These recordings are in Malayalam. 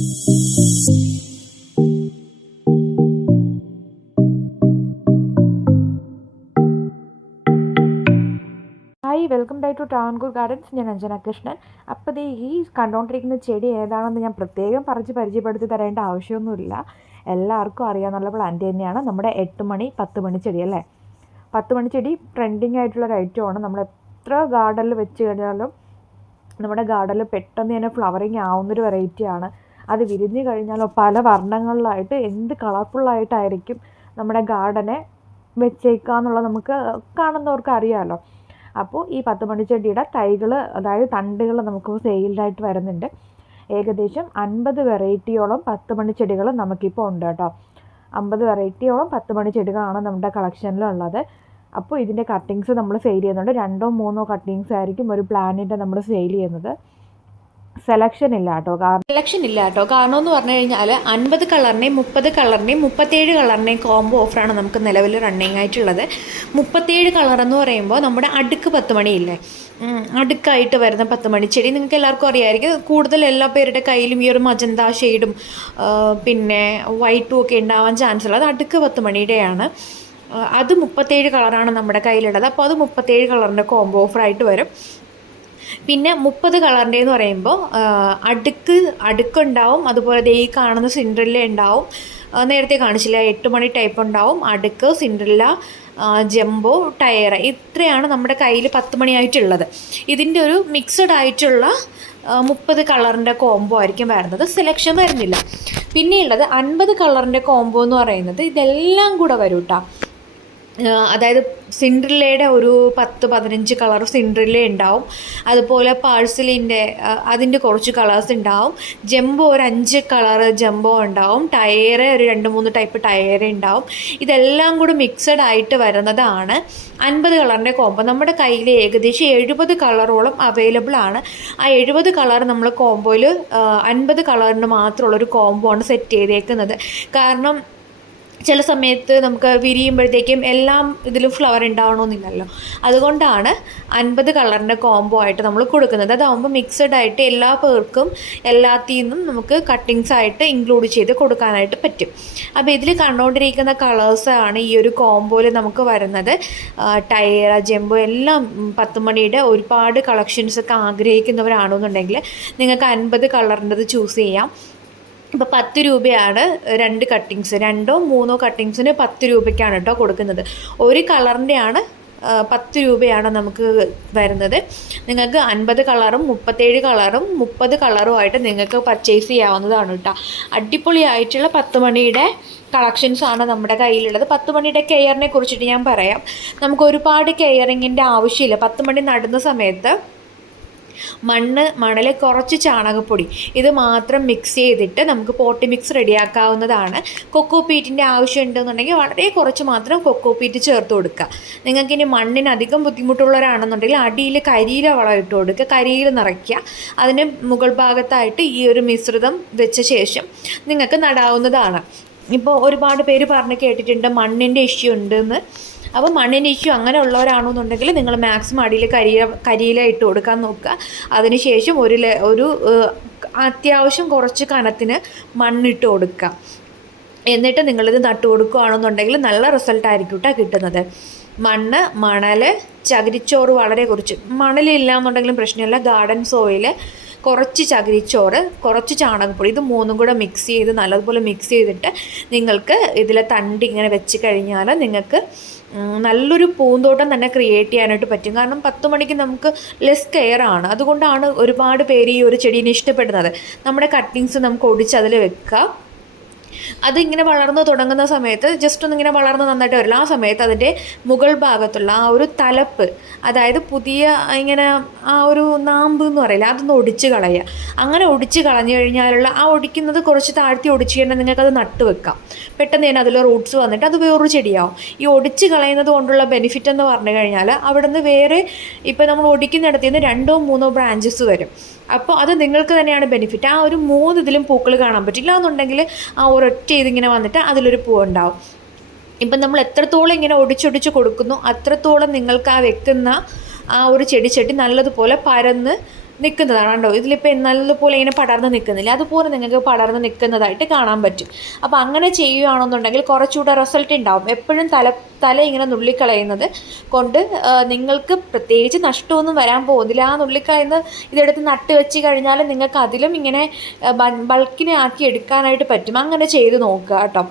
Hi welcome back to Travancore gardens ഞാൻ അഞ്ജന കൃഷ്ണൻ. അപ്പോൾ ഈ കണ്ടുകൊണ്ടിരിക്കുന്ന ചെടി ഏതാണെന്ന് ഞാൻ പ്രത്യേകം പറിച്ച് പരിചയപ്പെടുത്തി തരേണ്ട ആവശ്യമൊന്നുമില്ല. എല്ലാവർക്കും അറിയാവുന്ന പ്ലാന്റ് തന്നെയാണ്. നമ്മുടെ എട്ട് മണി പത്ത് മണി ചെടി അല്ലേ? പത്ത് മണി ചെടി ട്രെൻഡിങ് ആയിട്ടുള്ള ഒരു ഐറ്റമാണ് നമ്മൾ എത്ര ഗാർഡനിൽ വെച്ച് കഴിഞ്ഞാലും നമ്മുടെ ഗാർഡനിൽ പെട്ടെന്ന് തന്നെ ഫ്ലവറിങ് ആവുന്നൊരു വെറൈറ്റിയാണ് അത് വിരിഞ്ഞു കഴിഞ്ഞാലോ പല വർണങ്ങളിലായിട്ട് എന്ത് കളർഫുള്ളായിട്ടായിരിക്കും നമ്മുടെ ഗാർഡനെ വെച്ചേക്കുക എന്നുള്ളത് നമുക്ക് കാണുന്നവർക്ക് അറിയാമല്ലോ അപ്പോൾ ഈ പത്ത് മണിച്ചെടിയുടെ തൈകൾ അതായത് തണ്ടുകൾ നമുക്ക് സെയിൽഡായിട്ട് വരുന്നുണ്ട്. ഏകദേശം അൻപത് വെറൈറ്റിയോളം പത്ത് മണിച്ചെടികൾ നമുക്കിപ്പോൾ ഉണ്ട് കേട്ടോ. അമ്പത് വെറൈറ്റിയോളം പത്ത് മണിച്ചെടികളാണ് നമ്മുടെ കളക്ഷനിലുള്ളത് അപ്പോൾ ഇതിന്റെ കട്ടിങ്സ് നമ്മൾ സെയിൽ ചെയ്യുന്നുണ്ട്. രണ്ടോ മൂന്നോ കട്ടിങ്സ് ആയിരിക്കും ഒരു പ്ലാനിന്റെ നമ്മൾ സെയിൽ ചെയ്യുന്നത്. സെലക്ഷൻ ഇല്ല കേട്ടോ കാരണം സെലക്ഷൻ ഇല്ല കേട്ടോ. കാരണം എന്ന് പറഞ്ഞു കഴിഞ്ഞാൽ അൻപത് കളറിനെയും മുപ്പത് കളറിനെയും മുപ്പത്തേഴ് കളറിനെയും കോംബോ ഓഫറാണ് നമുക്ക് നിലവിൽ റണ്ണിങ് ആയിട്ടുള്ളത്. മുപ്പത്തേഴ് കളർ എന്ന് പറയുമ്പോൾ നമ്മുടെ അടുക്ക് പത്ത് മണിയില്ലേ? അടുക്കായിട്ട് വരുന്ന പത്ത് മണിച്ചെടി നിങ്ങൾക്ക് എല്ലാവർക്കും അറിയാമായിരിക്കും കൂടുതൽ എല്ലാ പേരുടെ കയ്യിലും ഈ ഒരു മജന്ത ഷെയ്ഡും പിന്നെ വൈറ്റും ഒക്കെ ഉണ്ടാവാൻ ചാൻസ് ഉള്ളത് അടുക്ക് പത്ത് മണിയുടെയാണ്. അത് മുപ്പത്തേഴ് കളറാണ് നമ്മുടെ കയ്യിലുള്ളത്. അപ്പോൾ അത് മുപ്പത്തേഴ് കളറിന്റെ കോംബോ ഓഫറായിട്ട് വരും. പിന്നെ മുപ്പത് കളറിന്റെ എന്ന് പറയുമ്പോൾ അടുക്ക് അടുക്കുണ്ടാവും അതുപോലെ ദേ ഈ കാണുന്ന സിൻഡ്രില്ല ഉണ്ടാവും. നേരത്തെ കാണിച്ചില്ല എട്ട് മണി ടൈപ്പ് ഉണ്ടാവും അടുക്ക് സിൻഡ്രില്ല ജംബോ ടയർ ഇത്രയാണ് നമ്മുടെ കയ്യിൽ പത്ത് മണിയായിട്ടുള്ളത്. ഇതിന്റെ ഒരു മിക്സഡ് ആയിട്ടുള്ള മുപ്പത് കളറിന്റെ കോംബോ ആയിരിക്കും വരുന്നത്. സെലക്ഷൻ വരുന്നില്ല. പിന്നെയുള്ളത് അൻപത് കളറിന്റെ കോംബോ എന്ന് പറയുന്നത് ഇതെല്ലാം കൂടെ വരും കേട്ടോ അതായത് സിൻഡ്രില്ലയുടെ ഒരു പത്ത് പതിനഞ്ച് കളർ സിൻഡ്രില്ല ഉണ്ടാവും. അതുപോലെ പാഴ്സലിന്റെ അതിന്റെ കുറച്ച് കളേഴ്സ് ഉണ്ടാവും. ജംബോ ഒരു അഞ്ച് കളർ ജംബോ ഉണ്ടാവും. ടയർ ഒരു രണ്ട് മൂന്ന് ടൈപ്പ് ടയർ ഉണ്ടാവും. ഇതെല്ലാം കൂടി മിക്സഡ് ആയിട്ട് വരുന്നതാണ് അൻപത് കളറിന്റെ കോംബോ. നമ്മുടെ കയ്യിൽ ഏകദേശം എഴുപത് കളറോളം അവൈലബിൾ ആണ്. ആ എഴുപത് കളർ നമ്മൾ കോംബോയിൽ അൻപത് കളറിന് മാത്രമുള്ളൊരു കോംബോ ആണ് സെറ്റ് ചെയ്തേക്കുന്നത്. കാരണം ചില സമയത്ത് നമുക്ക് വിരിയുമ്പോഴത്തേക്കും എല്ലാം ഇതിലും ഫ്ലവർ ഉണ്ടാവണമെന്നില്ലല്ലോ. അതുകൊണ്ടാണ് അൻപത് കളറിന്റെ കോംബോ ആയിട്ട് നമ്മൾ കൊടുക്കുന്നത്. അതാകുമ്പോൾ മിക്സഡ് ആയിട്ട് എല്ലാ പേർക്കും എല്ലാത്തിൽ നിന്നും നമുക്ക് കട്ടിങ്സ് ആയിട്ട് ഇൻക്ലൂഡ് ചെയ്ത് കൊടുക്കാനായിട്ട് പറ്റും. അപ്പോൾ ഇതിൽ കണ്ടുകൊണ്ടിരിക്കുന്ന കളേഴ്സാണ് ഈ ഒരു കോംബോയിൽ നമുക്ക് വരുന്നത്. ടയർ ജെമ്പോ എല്ലാം ഉം, പത്ത് മണിയുടെ ഒരുപാട് കളക്ഷൻസ് ഒക്കെ ആഗ്രഹിക്കുന്നവരാണെന്നുണ്ടെങ്കിൽ നിങ്ങൾക്ക് അൻപത് കളറിന്റെത് ചൂസ് ചെയ്യാം. ഇപ്പോൾ പത്ത് രൂപയാണ് രണ്ട് കട്ടിങ്സ് രണ്ടോ മൂന്നോ കട്ടിങ്സിന് പത്ത് രൂപയ്ക്കാണ് കേട്ടോ കൊടുക്കുന്നത്. ഒരു കളറിന്റെയാണ് പത്ത് രൂപയാണ് നമുക്ക് വരുന്നത്. നിങ്ങൾക്ക് അൻപത് കളറും മുപ്പത്തേഴ് കളറും മുപ്പത് കളറുമായിട്ട് നിങ്ങൾക്ക് പർച്ചേസ് ചെയ്യാവുന്നതാണ് കേട്ടോ. അടിപൊളിയായിട്ടുള്ള പത്ത് മണിയുടെ കളക്ഷൻസ് ആണ് നമ്മുടെ കയ്യിലുള്ളത്. പത്ത് മണിയുടെ കെയറിനെ കുറിച്ചിട്ട് ഞാൻ പറയാം. നമുക്ക് ഒരുപാട് കെയറിങ്ങിന്റെ ആവശ്യമില്ല. പത്ത് മണി നടുന്ന സമയത്ത് മണ്ണ് മണൽ കുറച്ച് ചാണകപ്പൊടി. ഇത് മാത്രം മിക്സ് ചെയ്തിട്ട് നമുക്ക് പോട്ടി മിക്സ് റെഡിയാക്കാവുന്നതാണ്. കൊക്കോ പീറ്റിന്റെ ആവശ്യം ഉണ്ടെന്നുണ്ടെങ്കിൽ വളരെ കുറച്ച് മാത്രം കൊക്കോ പീറ്റ് ചേർത്ത് കൊടുക്കുക. നിങ്ങൾക്ക് ഇനി മണ്ണിന് അധികം ബുദ്ധിമുട്ടുള്ളവരാണെന്നുണ്ടെങ്കിൽ അടിയിൽ കരിയില വളം ഇട്ട് കൊടുക്കുക. കരിയിൽ നിറയ്ക്കുക. അതിന് മുകൾ ഭാഗത്തായിട്ട് ഈ ഒരു മിശ്രിതം വെച്ച ശേഷം നിങ്ങൾക്ക് നടാവുന്നതാണ്. ഇപ്പോൾ ഒരുപാട് പേര് പറഞ്ഞ് കേട്ടിട്ടുണ്ട് മണ്ണിന്റെ ഇഷ്യൂ ഉണ്ടെന്ന്. അപ്പോൾ മണ്ണിന് ഇഷ്യൂ അങ്ങനെ ഉള്ളവരാണെന്നുണ്ടെങ്കിൽ നിങ്ങൾ മാക്സിമം അടിയിൽ കരിയ കരിയില ഇട്ട് കൊടുക്കാൻ നോക്കുക. അതിനുശേഷം ഒരു ഒരു അത്യാവശ്യം കുറച്ച് കനത്തിന് മണ്ണിട്ട് കൊടുക്കുക. എന്നിട്ട് നിങ്ങളിത് നട്ടു കൊടുക്കുകയാണെന്നുണ്ടെങ്കിൽ നല്ല റിസൾട്ടായിരിക്കും കേട്ടോ കിട്ടുന്നത്. മണ്ണ് മണൽ ചകിരിച്ചോറ് വളരെ കുറച്ച്. മണലില്ല എന്നുണ്ടെങ്കിലും പ്രശ്നമില്ല. ഗാർഡൻ സോയിൽ കുറച്ച് ചകിരിച്ചോറ് കുറച്ച് ചാണകപ്പൊടി ഇത് മൂന്നും കൂടെ മിക്സ് ചെയ്ത് നല്ലതുപോലെ മിക്സ് ചെയ്തിട്ട് നിങ്ങൾക്ക് ഇതിലെ തണ്ടി ഇങ്ങനെ വെച്ച് കഴിഞ്ഞാൽ നിങ്ങൾക്ക് നല്ലൊരു പൂന്തോട്ടം തന്നെ ക്രിയേറ്റ് ചെയ്യാനായിട്ട് പറ്റും. കാരണം പത്ത് മണിക്ക് നമുക്ക് ലെസ് കെയർ ആണ്. അതുകൊണ്ടാണ് ഒരുപാട് പേര് ഈ ഒരു ചെടീനെ ഇഷ്ടപ്പെടുന്നത്. നമ്മുടെ കട്ടിങ്സ് നമുക്ക് ഒടിച്ച് അതിൽ വെക്കുക അതിങ്ങനെ വളർന്നു തുടങ്ങുന്ന സമയത്ത് ജസ്റ്റ് ഒന്നിങ്ങനെ വളർന്ന് നന്നായിട്ട് വരില്ല. ആ സമയത്ത് അതിന്റെ മുകൾ ഭാഗത്തുള്ള ആ ഒരു തലപ്പ് അതായത് പുതിയ ഇങ്ങനെ ആ ഒരു നാമ്പ് എന്ന് പറയില്ല അതൊന്ന് ഒടിച്ച് കളയുക. അങ്ങനെ ഒടിച്ച് കളഞ്ഞു കഴിഞ്ഞാലുള്ള ആ ഒടിക്കുന്നത് കുറച്ച് താഴ്ത്തി ഒടിച്ച് കഴിഞ്ഞാൽ നിങ്ങൾക്കത് നട്ട് വെക്കാം. പെട്ടെന്ന് തന്നെ അതിൽ റൂട്ട്സ് വന്നിട്ട് അത് വേറൊരു ചെടിയാവും. ഈ ഒടിച്ച് കളയുന്നത് കൊണ്ടുള്ള ബെനിഫിറ്റ് എന്ന് പറഞ്ഞു കഴിഞ്ഞാൽ അവിടെ നിന്ന് വേറെ ഇപ്പോൾ നമ്മൾ ഒടിക്കുന്നിടത്തു നിന്ന് രണ്ടോ മൂന്നോ ബ്രാഞ്ചസ് വരും. അപ്പോൾ അത് നിങ്ങൾക്ക് തന്നെയാണ് ബെനിഫിറ്റ് ആ ഒരു മൂന്ന് ഇതിലും പൂക്കൾ കാണാൻ പറ്റില്ല എന്നുണ്ടെങ്കിൽ ആ ഒരൊറ്റ ഇതിങ്ങനെ വന്നിട്ട് അതിലൊരു പൂ ഉണ്ടാവും ഇപ്പം നമ്മൾ എത്രത്തോളം ഇങ്ങനെ ഒടിച്ചൊടിച്ച് കൊടുക്കുന്നു അത്രത്തോളം നിങ്ങൾക്ക് ആ വെക്കുന്ന ആ ഒരു ചെടിച്ചട്ടി നല്ലതുപോലെ പരന്ന് നിൽക്കുന്നതാണ് കണ്ടോ? ഇതിലിപ്പോൾ നല്ലപോലെ ഇങ്ങനെ പടർന്ന് നിൽക്കുന്നില്ല. അതുപോലെ നിങ്ങൾക്ക് പടർന്ന് നിൽക്കുന്നതായിട്ട് കാണാൻ പറ്റും. അപ്പോൾ അങ്ങനെ ചെയ്യുകയാണെന്നുണ്ടെങ്കിൽ കുറച്ചുകൂടെ റിസൾട്ട് ഉണ്ടാവും. എപ്പോഴും തല തല ഇങ്ങനെ നുള്ളിക്കളയുന്നത് കൊണ്ട് നിങ്ങൾക്ക് പ്രത്യേകിച്ച് നഷ്ടമൊന്നും വരാൻ പോകുന്നില്ല. ആ നുള്ളിക്കളയുന്ന ഇതെടുത്ത് നട്ട് വെച്ച് കഴിഞ്ഞാൽ നിങ്ങൾക്ക് അതിലും ഇങ്ങനെ ബൾക്കിനെ ആക്കി എടുക്കാനായിട്ട് പറ്റും. അങ്ങനെ ചെയ്ത് നോക്കുക കേട്ടോ.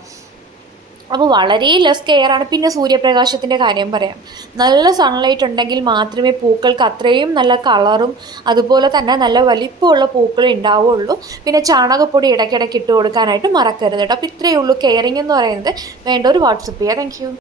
അപ്പോൾ വളരെ ലെസ് കെയർ ആണ്. പിന്നെ സൂര്യപ്രകാശത്തിന്റെ കാര്യം പറയാം. നല്ല സൺലൈറ്റ് ഉണ്ടെങ്കിൽ മാത്രമേ പൂക്കൾക്ക് അത്രയും നല്ല കളറും അതുപോലെ തന്നെ നല്ല വലിപ്പമുള്ള പൂക്കൾ ഉണ്ടാവുള്ളൂ. പിന്നെ ചാണകപ്പൊടി ഇടയ്ക്കിടയ്ക്ക് ഇട്ട് കൊടുക്കാനായിട്ട് മറക്കരുത് കേട്ടോ. അപ്പോൾ ഇത്രയേ ഉള്ളൂ. കെയറിങ് എന്ന് പറയുന്നത് വേണ്ട ഒരു വാട്സപ്പ് ചെയ്യുക താങ്ക്